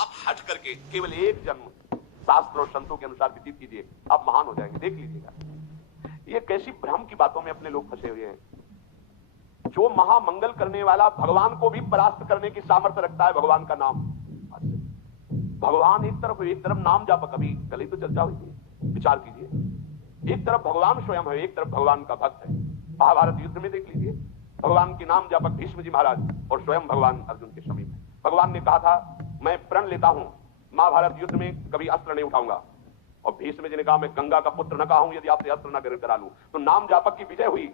आप हट करके केवल एक जन्म शास्त्र और संतों के अनुसार व्यतीत कीजिए, आप महान हो जाएंगे, देख लीजिएगा। ये कैसी भ्रम की बातों में अपने लोग फंसे हुए हैं। जो महामंगल करने वाला भगवान को भी परास्त करने की सामर्थ्य रखता है, भगवान का नाम। भगवान एक तरफ नाम जापक, अभी कल ही तो चर्चा हुई थी, विचार कीजिए। एक तरफ भगवान स्वयं है, एक तरफ भगवान का भक्त है। महाभारत युद्ध में देख लीजिए, भगवान की नाम जापक भीष्म जी महाराज और स्वयं भगवान अर्जुन के समीप है। भगवान ने कहा था मैं प्रण लेता हूं, महाभारत युद्ध में कभी अस्त्र नहीं उठाऊंगा, और भीष्म जी ने कहा मैं गंगा का पुत्र न कहूं यदि आपसे अस्त्र न करा लूं। तो नाम जापक की विजय हुई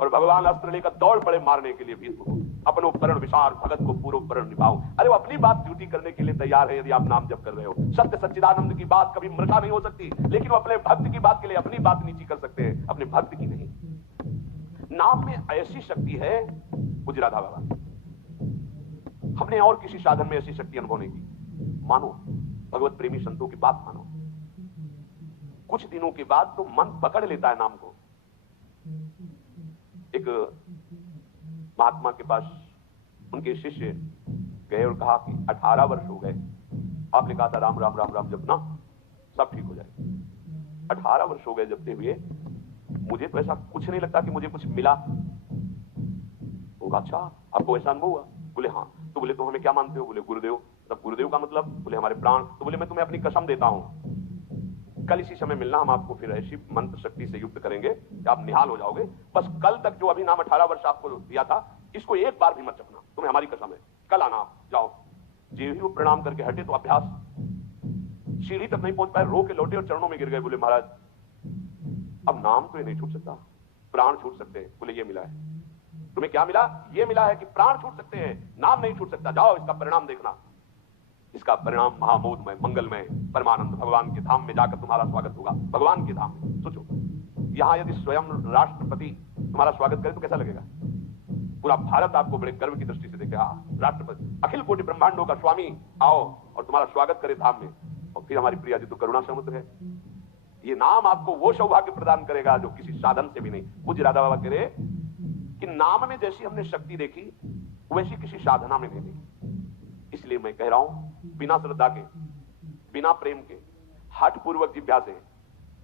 और भगवान अस्त्र लेकर दौड़ पड़े मारने के लिए भीष्म को। अपनो परण विशार भगत को पूर्व परण निभाओ। अरे वो अपनी बात ड्यूटी करने के लिए तैयार है यदि आप नाम जप कर रहे हो। सत्य सच्चिदानंद की बात कभी मृषा नहीं हो सकती, लेकिन वो अपने भक्त की बात के लिए अपनी बात नीची कर सकते हैं, अपने भक्त की नहीं। नाम में ऐसी शक्ति है, पूज्य राधा बाबा, हमने और किसी साधन में ऐसी शक्ति अनुभव नहीं की। मानो भगवत प्रेमी संतों की बात मानो, कुछ दिनों के बाद तो मन पकड़ लेता है नाम को। एक महात्मा के पास उनके शिष्य गए और कहा कि 18 वर्ष हो गए, आपने कहा था राम राम राम राम जपना सब ठीक हो जाएगा। 18 वर्ष हो गए जपते हुए, मुझे तो ऐसा कुछ नहीं लगता कि मुझे कुछ मिला। होगा, अच्छा आपको ऐसा अनुभव हुआ? बोले हाँ। तो बोले तो हमें क्या मानते हो? बोले गुरुदेव। तब गुरुदेव का मतलब? बोले हमारे प्राण। तो बोले मैं तुम्हें अपनी कसम देता हूं, कल इसी समय मिलना, हम आपको फिर ऐसी मंत्र शक्ति से युक्त करेंगे कि आप निहाल हो जाओगे। बस कल तक जो अभी नाम 18 वर्ष आपको दिया था, इसको एक बार भी मत जपना, तुम्हें हमारी कसम है। कल आना, आप जाओ। जी ही वो प्रणाम करके हटे तो अभ्यास, सीढ़ी तक नहीं पहुंच पाए, रो के लौटे और चरणों में गिर गए। बोले महाराज अब नाम तो ये नहीं छूट सकता, प्राण छूट सकते हैं। बोले ये मिला है तुम्हें? क्या मिला? ये मिला है कि प्राण छूट सकते हैं, नाम नहीं छूट सकता। जाओ इसका परिणाम देखना। इसका परिणाम महामोदमय मंगलमय परमानंद भगवान के धाम में जाकर तुम्हारा स्वागत होगा। भगवान के धाम में सोचो, यहां यदि स्वयं राष्ट्रपति तुम्हारा स्वागत करे तो कैसा लगेगा? पूरा भारत आपको बड़े गर्व की दृष्टि से देखेगा। राष्ट्रपति, अखिल कोटि ब्रह्मांडों का स्वामी आओ और तुम्हारा स्वागत करे धाम में। और फिर हमारी प्रिया जी तो करुणा समुद्र है। ये नाम आपको वो सौभाग्य प्रदान करेगा जो किसी साधन से भी नहीं। पूज्य राधा बाबा कह रहे कि नाम में जैसी हमने शक्ति देखी वैसी किसी साधना में नहीं देखी। इसलिए मैं कह रहा हूं, बिना श्रद्धा के, बिना प्रेम के, हठ पूर्वक जिह्वा से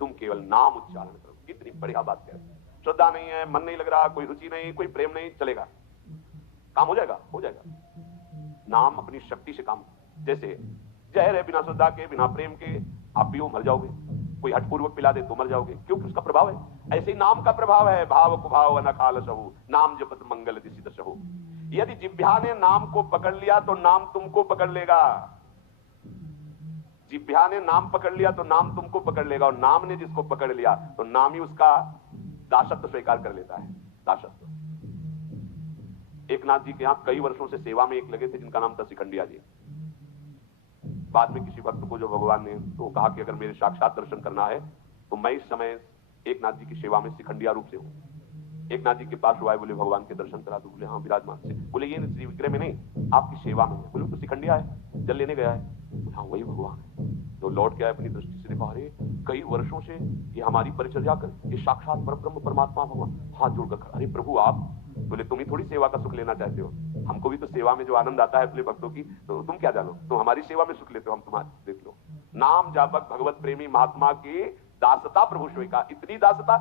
तुम केवल नाम उच्चारण करो। कितनी बढ़िया बात कह रहे हैं। श्रद्धा नहीं है, मन नहीं लग रहा, कोई रुचि नहीं, कोई प्रेम नहीं, चलेगा, काम हो जाएगा, हो जाएगा। नाम अपनी शक्ति से काम, जैसे जहर है, बिना श्रद्धा के, बिना प्रेम के आप पियो मर जाओगे। कोई हठपूर्वक पिला दे तो मर जाओगे, क्योंकि उसका प्रभाव है। ऐसे ही नाम का प्रभाव है। भाव कुभाव अनकाल सहु, नाम जपत मंगल दिसित सहु। यदि जिह्वा ने नाम को पकड़ लिया तो नाम तुमको पकड़ लेगा। जिह्वा ने नाम पकड़ लिया तो नाम तुमको पकड़ लेगा, और नाम ने जिसको पकड़ लिया तो नाम ही उसका दासत्व स्वीकार कर लेता है। दासत्व। एकनाथ जी के यहां कई वर्षों से सेवा में एक लगे थे जिनका नाम था शिखंडिया जी। बाद में किसी भक्त को जो भगवान ने तो कहा कि अगर मेरे साक्षात दर्शन करना है तो मैं इस समय एकनाथ जी की सेवा में शिखंडिया रूप से हूं। एकनाथ जी के पास हुआ है, बोले भगवान के दर्शन करा दो। बोले हाँ विराजमान से। बोले ये श्री विग्रह में नहीं, आपकी सेवा में है। बोले तो शिखंडिया है, जल लेने गया है। हाँ वही भगवान है। तो लौट के आए, अपनी दृष्टि से देखा, अरे कई वर्षों से ये हमारी परिचर्या कर, ये साक्षात परब्रह्म परमात्मा भगवान। हाथ जोड़कर, अरे प्रभु आप। बोले तुम ही थोड़ी सेवा का सुख लेना चाहते हो, हमको भी तो सेवा में जो आनंद आता है अपने भक्तों की, तो तुम क्या जानो, तुम हमारी सेवा में सुख लेते हो, हम तुम्हारी देख लो। नाम जापक भगवत प्रेमी महात्मा की दासता प्रभु स्वीकार। इतनी दासता,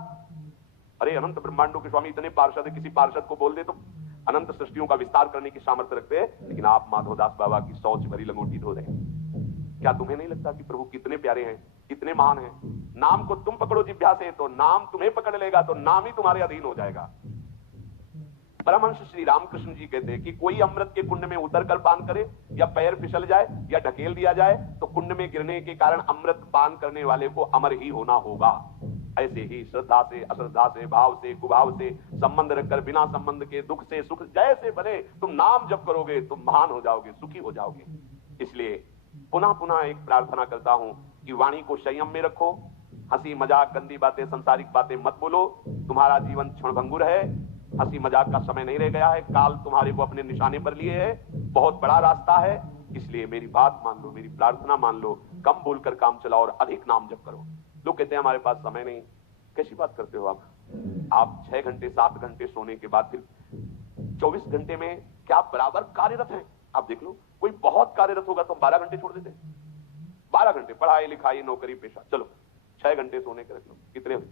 अरे अनंत ब्रह्मांडों के स्वामी इतने पार्षद है, किसी पार्षद को बोल दे तो अनंत सृष्टियों का विस्तार करने की सामर्थ्य रखते हैं, लेकिन आप माधवदास बाबा की शौच भरी लंगोटी धो रहे हैं। क्या तुम्हें नहीं लगता कि प्रभु कितने प्यारे हैं, कितने महान हैं? नाम को तुम पकड़ो जिह्वा से तो नाम तुम्हें पकड़ लेगा, तो नाम ही तुम्हारे अधीन हो जाएगा। परमहंस श्री रामकृष्ण जी कहते हैं कि कोई अमृत के कुंड में उतर कर पान करे, या पैर फिसल जाए या ढकेल दिया जाए, तो कुंड में गिरने के कारण अमृत पान करने वाले को अमर ही होना होगा। ऐसे ही श्रद्धा से, अश्रद्धा से, भाव से, कुभाव से संबंध रखकर, बिना संबंध के, दुख से सुख जैसे बने तुम नाम जप करोगे, तुम महान हो जाओगे, सुखी हो जाओगे। इसलिए पुनः पुनः एक प्रार्थना करता हूं कि वाणी को संयम में रखो, हंसी मजाक गंदी बातें सांसारिक बातें मत बोलो। तुम्हारा जीवन क्षणभंगुर है, हंसी मजाक का समय नहीं रह गया है, काल तुम्हारे को अपने निशाने पर लिए है, बहुत बड़ा रास्ता है। इसलिए मेरी बात मान लो, मेरी प्रार्थना मान लो, कम बोलकर काम चलाओ और अधिक नाम जप करो। लोग कहते हैं हमारे पास समय नहीं, कैसी बात करते हो आप 6 घंटे 7 घंटे सोने के बाद फिर 24 घंटे में क्या बराबर कार्यरत हैं? आप देख लो, कोई बहुत कार्यरत होगा तो हम 12 घंटे छोड़ देते हैं। 12 घंटे पढ़ाई लिखाई नौकरी पेशा, चलो 6 घंटे सोने के रख लो, कितने हुए?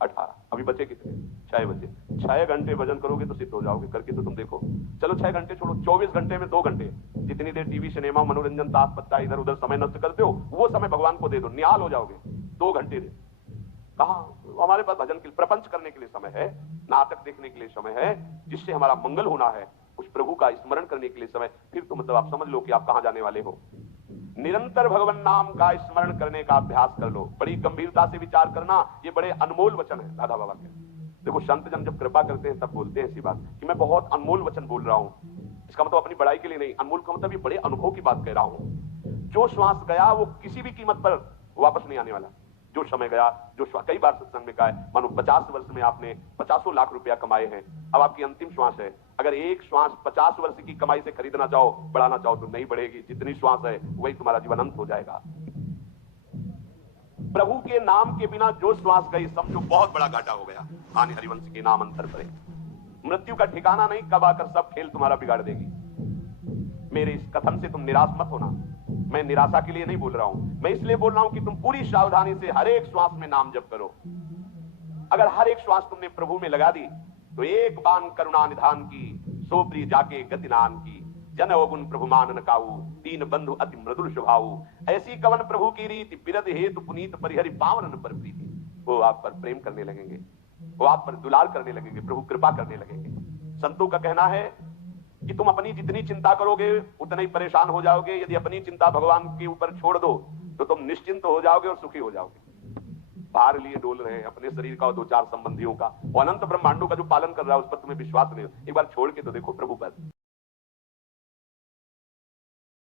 18। अभी बचे कितने? 6 बचे। 6 घंटे भजन करोगे तो सिद्ध हो जाओगे, करके तो तुम देखो। चलो 6 घंटे छोड़ो, 24 घंटे में 2 घंटे, जितनी देर टीवी सिनेमा मनोरंजन ताश पत्ता इधर उधर समय नष्ट करते हो, वो समय भगवान को दे दो, निहाल हो जाओगे। 2 घंटे दे, कहा हमारे पास भजन के लिए, प्रपंच करने के लिए समय है, नाटक देखने के लिए समय है, जिससे हमारा मंगल होना है, उस प्रभु का स्मरण करने के लिए समय। फिर तो मतलब आप समझ लो कि आप कहां जाने वाले हो। निरंतर भगवान नाम का स्मरण करने का अभ्यास कर लो। बड़ी गंभीरता से विचार करना, ये बड़े अनमोल वचन है दादा बाबा के। देखो संत जन जब कृपा करते हैं तब बोलते हैं ऐसी बात कि मैं बहुत अनमोल वचन बोल रहा हूं। इसका मतलब अपनी बड़ाई के लिए नहीं, अनमोल का मतलब ये बड़े अनुभव की बात कह रहा हूं। जो श्वास गया वो किसी भी कीमत पर वापस नहीं आने वाला। जो समय गया, जो कई बार सत्संग में कहा है, मानो 50 वर्ष में आपने 50 लाख रुपया कमाए हैं, अब आपकी अंतिम श्वास है। अगर एक श्वास 50 वर्ष की कमाई से खरीदना चाहो, बढ़ाना चाहो तो नहीं बढ़ेगी। जितनी श्वास है वही तुम्हारा जीवन अंत हो जाएगा। प्रभु के नाम के बिना जो श्वास गई समझो बहुत बड़ा घाटा हो गया। हानि हरिवंश के नाम अंतर पड़े, मृत्यु का ठिकाना नहीं, कब आकर सब खेल तुम्हारा बिगाड़ देगी। मेरे इस कथन से तुम निराश मत होना। मैं निराशा के लिए नहीं बोल रहा हूं, मैं इसलिए बोल रहा हूं कि तुम पूरी सावधानी से हर एक श्वास में नाम जप करो। अगर हर एक श्वास तुमने प्रभु में लगा दी तो एक बान करुणा निधान की, सोप्री जाके गतिनान की, जन अवगुण प्रभु मानन काऊ, दीन बंधु अति मृदुल स्वभाऊ, ऐसी कवन प्रभु की रीति, बिरद हेतु पुनीत परिहरि पावन पर प्रीति। वो आप पर प्रेम करने लगेंगे, वो आप पर दुलार करने लगेंगे, प्रभु कृपा करने लगेंगे। संतों का कहना है कि तुम अपनी जितनी चिंता करोगे उतना ही परेशान हो जाओगे। यदि अपनी चिंता भगवान के ऊपर छोड़ दो तो तुम निश्चिंत हो जाओगे और सुखी हो जाओगे। भार लिए डोल रहे हैं अपने शरीर का और 2-4 संबंधियों का, और अनंत ब्रह्मांडों का जो पालन कर रहा है उस पर तुम्हें विश्वास नहीं हो। एक बार छोड़ के तो देखो प्रभु पर।